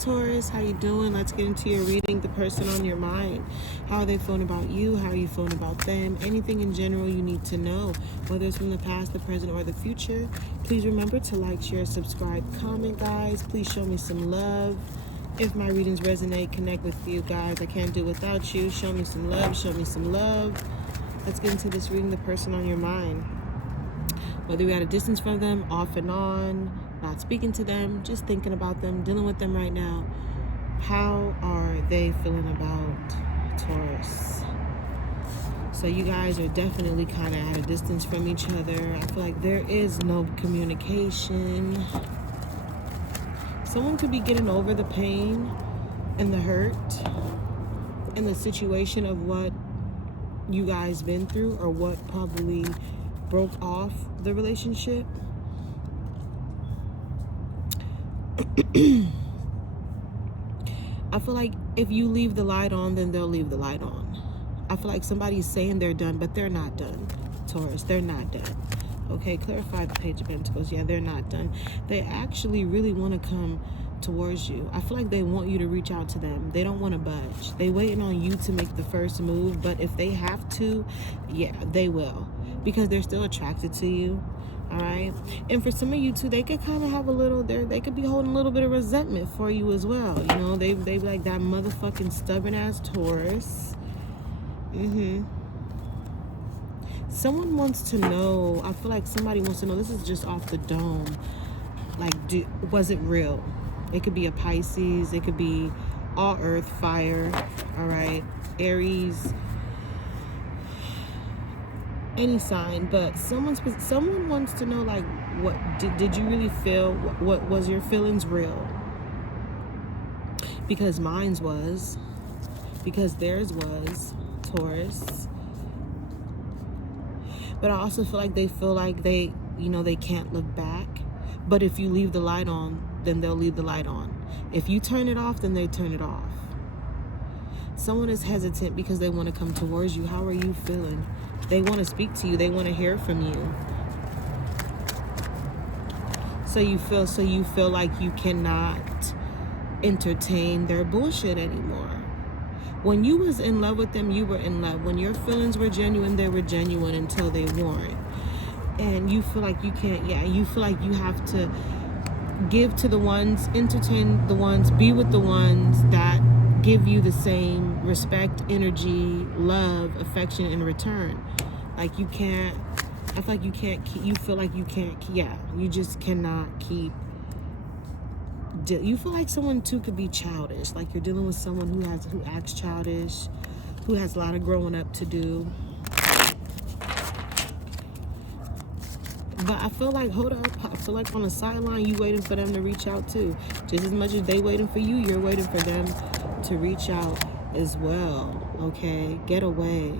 Taurus, how you doing? Let's get into your reading. The person on your mind. How are they feeling about you? How are you feeling about them? Anything in general you need to know, whether it's from the past, the present, or the future. Please remember to like, share, subscribe, comment, guys. Please show me some love. If my readings resonate, connect with you guys. I can't do without you. Show me some love. Show me some love. Let's get into this reading. The person on your mind. Whether you're at a distance from them, off and on, not speaking to them, just thinking about them, dealing with them right now. How are they feeling about Taurus? So you guys are definitely kind of at a distance from each other. I feel like there is no communication. Someone could be getting over the pain and the hurt and the situation of what you guys been through, or what probably broke off the relationship. I feel like if you leave the light on, then they'll leave the light on. I feel like somebody's saying they're done, but they're not done. Taurus, they're not done. Okay, clarify the Page of Pentacles. Yeah, they're not done. They actually really want to come towards you. I feel like they want you to reach out to them. They don't want to budge. They waiting on you to make the first move, but if they have to, yeah, they will, because they're still attracted to you. All right. And for some of you too, they could kind of have a little there. They could be holding a little bit of resentment for you as well. You know, they like that motherfucking stubborn ass Taurus. Someone wants to know. I feel like somebody wants to know. This is just off the dome. Like, was it real? It could be a Pisces. It could be all earth, fire. All right. Aries. Any sign, but someone wants to know, like, what did you really feel? What was your feelings real? Because mine's was, because theirs was, Taurus. But I also feel like they feel like they can't look back. But if you leave the light on, then they'll leave the light on. If you turn it off, then they turn it off. Someone is hesitant because they want to come towards you. How are you feeling? They want to speak to you. They want to hear from you. So you feel like you cannot entertain their bullshit anymore. When you was in love with them, you were in love. When your feelings were genuine, they were genuine until they weren't. And you feel like you can't, you feel like you have to give to the ones, entertain the ones, be with the ones that give you the same respect, energy, love, affection in return. Like you can't, I feel like you can't keep, you feel like you can't, you just cannot keep. You feel like someone too could be childish. Like you're dealing with someone who acts childish, who has a lot of growing up to do. But I feel like, hold up, I feel like on the sideline, you waiting for them to reach out too. Just as much as they waiting for you, you're waiting for them to reach out as well. Okay, get away.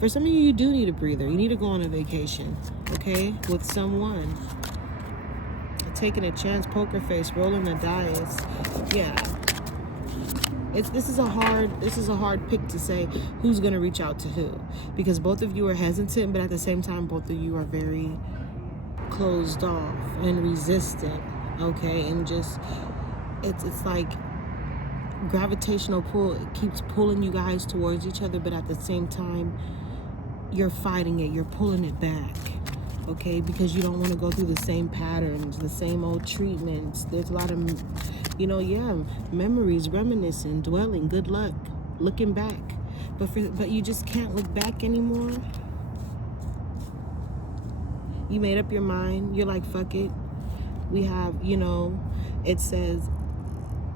For some of you, you do need a breather. You need to go on a vacation, okay, with someone. Taking a chance, poker face, rolling the dice. Yeah. This is a hard pick to say who's gonna reach out to who, because both of you are hesitant, but at the same time, both of you are very closed off and resistant. Okay, and just it's like gravitational pull. It keeps pulling you guys towards each other, but at the same time, you're fighting it. You're pulling it back. Okay, because you don't want to go through the same patterns, the same old treatments. There's a lot of, memories, reminiscing, dwelling, good luck, looking back. But you just can't look back anymore. You made up your mind. You're like, fuck it. We have, it says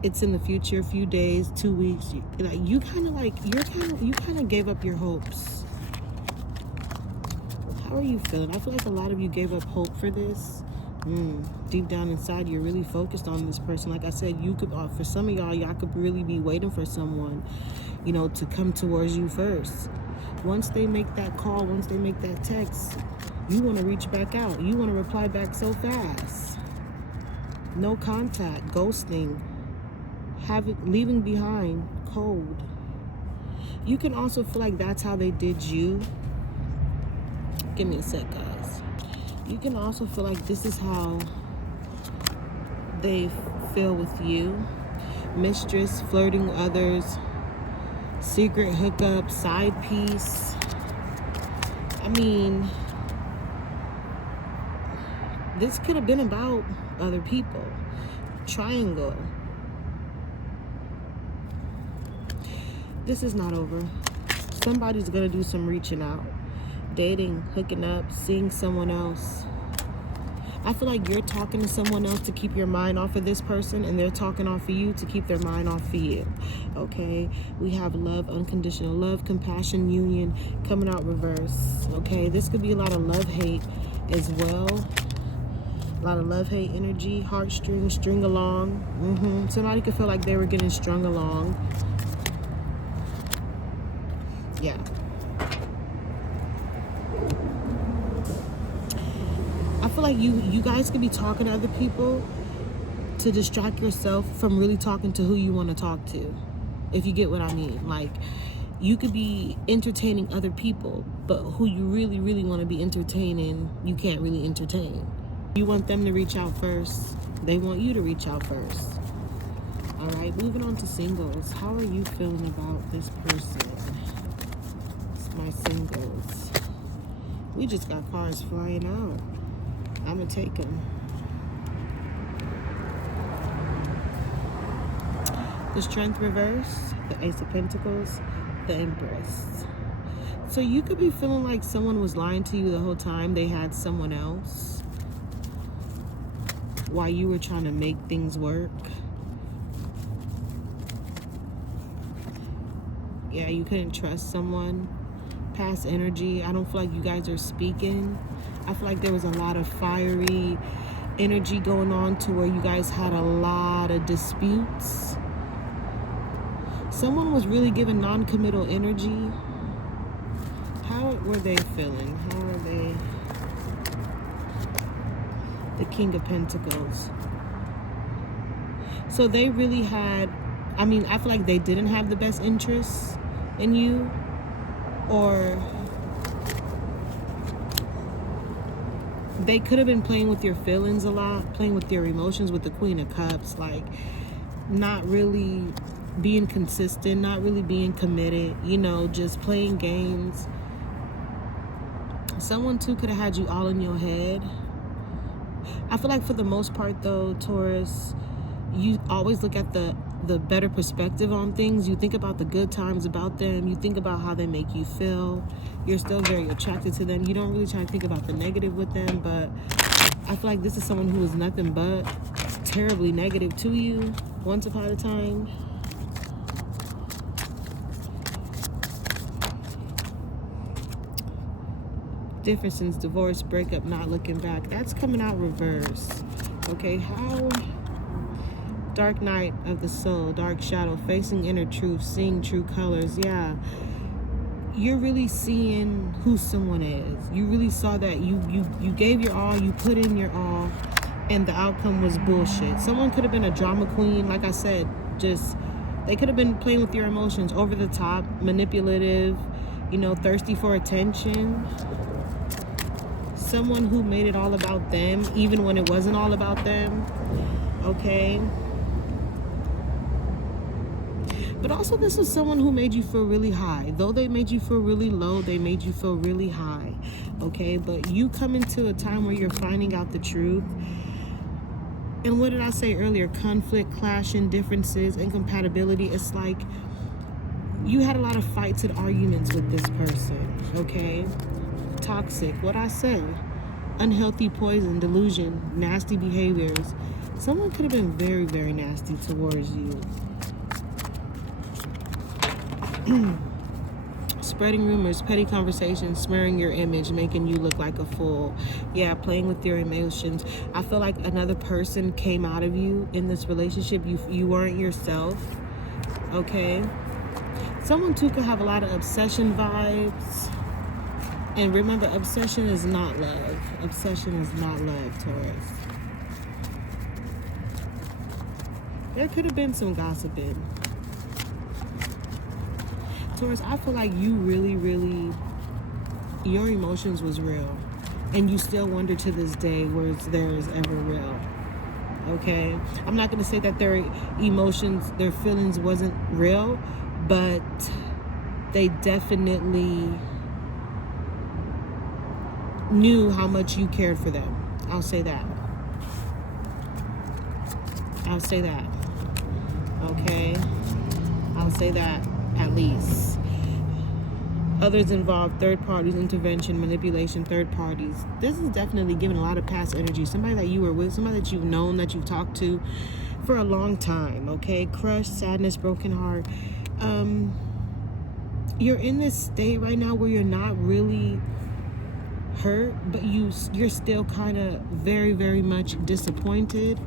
it's in the future, a few days, 2 weeks. You kind of gave up your hopes. How are you feeling? I feel like a lot of you gave up hope for this. Deep down inside, you're really focused on this person. Like I said, you could, for some of y'all could really be waiting for someone, to come towards you first. Once they make that call, once they make that text, you want to reach back out. You want to reply back so fast. No contact, ghosting, leaving behind, cold. You can also feel like that's how they did you. Give me a sec, guys. You can also feel like this is how they feel with you. mistress, flirting with others, secret hookup, side piece. I mean, this could have been about other people. Triangle. This is not over. Somebody's gonna do some reaching out, dating, hooking up, seeing someone else. I feel like you're talking to someone else to keep your mind off of this person, and they're talking off of you to keep their mind off of you. Okay? We have love, unconditional love, compassion, union coming out reverse. Okay? This could be a lot of love-hate as well. A lot of love-hate energy, heartstrings, string along. Somebody could feel like they were getting strung along. Yeah. I feel like you guys could be talking to other people to distract yourself from really talking to who you want to talk to, if you get what I mean. Like, you could be entertaining other people, but who you really, really want to be entertaining, you can't really entertain. You want them to reach out first. They want you to reach out first. All right, moving on to singles. How are you feeling about this person? It's my singles. We just got cards flying out. I'm gonna take them. The Strength reverse, the Ace of Pentacles, the Empress. So you could be feeling like someone was lying to you the whole time. They had someone else while you were trying to make things work. Yeah, you couldn't trust someone. Past energy. I don't feel like you guys are speaking. I feel like there was a lot of fiery energy going on to where you guys had a lot of disputes. Someone was really giving non-committal energy. How were they feeling? How are they? The King of Pentacles. So they really had, I mean, I feel like they didn't have the best interests in you, or they could have been playing with your feelings a lot, playing with your emotions with the Queen of Cups, like not really being consistent, not really being committed, you know, just playing games. Someone too could have had you all in your head. I feel like for the most part though, Taurus, you always look at the better perspective on things. You think about the good times about them. You think about how they make you feel. You're still very attracted to them. You don't really try to think about the negative with them, but I feel like this is someone who was nothing but terribly negative to you once upon a time. Differences, divorce, breakup, not looking back. That's coming out reverse. Okay, how? Dark night of the soul, dark shadow, facing inner truth, seeing true colors. Yeah, you're really seeing who someone is. You really saw that you gave your all, you put in your all, and the outcome was bullshit. Someone could have been a drama queen, like I said, just they could have been playing with your emotions, over the top, manipulative, you know, thirsty for attention. Someone who made it all about them, even when it wasn't all about them. Okay. But also, this is someone who made you feel really high. Though they made you feel really low, they made you feel really high. Okay? But you come into a time where you're finding out the truth. And what did I say earlier? Conflict, clashing, differences, incompatibility. It's like you had a lot of fights and arguments with this person. Okay? Toxic. What I say? Unhealthy poison, delusion, nasty behaviors. Someone could have been very, very nasty towards you. Spreading rumors, petty conversations, smearing your image, making you look like a fool. Yeah, playing with your emotions. I feel like another person came out of you in this relationship. You weren't yourself. Okay? Someone too could have a lot of obsession vibes. And remember, obsession is not love. Obsession is not love, Taurus. There could have been some gossiping. Taurus, I feel like you really, really, your emotions was real. And you still wonder to this day where there is ever real. Okay, I'm not going to say that their emotions, their feelings wasn't real, but they definitely knew how much you cared for them. I'll say that. I'll say that. Okay, I'll say that at least. Others involved, third parties, intervention, manipulation, third parties. This is definitely giving a lot of past energy. Somebody that you were with, somebody that you've known, that you've talked to for a long time. Okay, crush, sadness, broken heart. You're in this state right now where you're not really hurt, but you're still kind of very, very much disappointed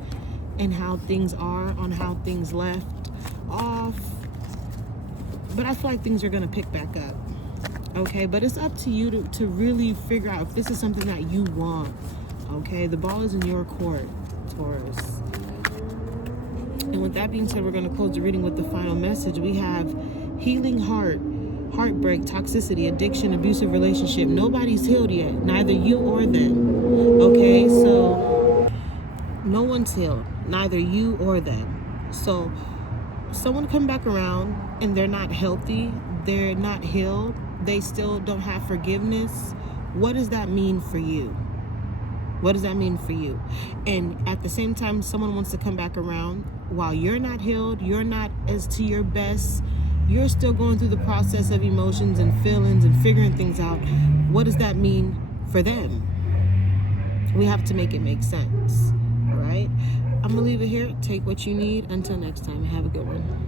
in how things are, on how things left off. But I feel like things are going to pick back up. Okay, but it's up to you to really figure out if this is something that you want. Okay, the ball is in your court, Taurus. And with that being said, we're going to close the reading with the final message. We have healing heart, heartbreak, toxicity, addiction, abusive relationship. Nobody's healed yet, neither you or them. Okay, so no one's healed, neither you or them. So someone come back around and they're not healthy, they're not healed, they still don't have forgiveness. What does that mean for you? What does that mean for you? And at the same time, someone wants to come back around while you're not healed, you're not as to your best, you're still going through the process of emotions and feelings and figuring things out. What does that mean for them? We have to make it make sense. All right? I'm going to leave it here. Take what you need. Until next time, have a good one.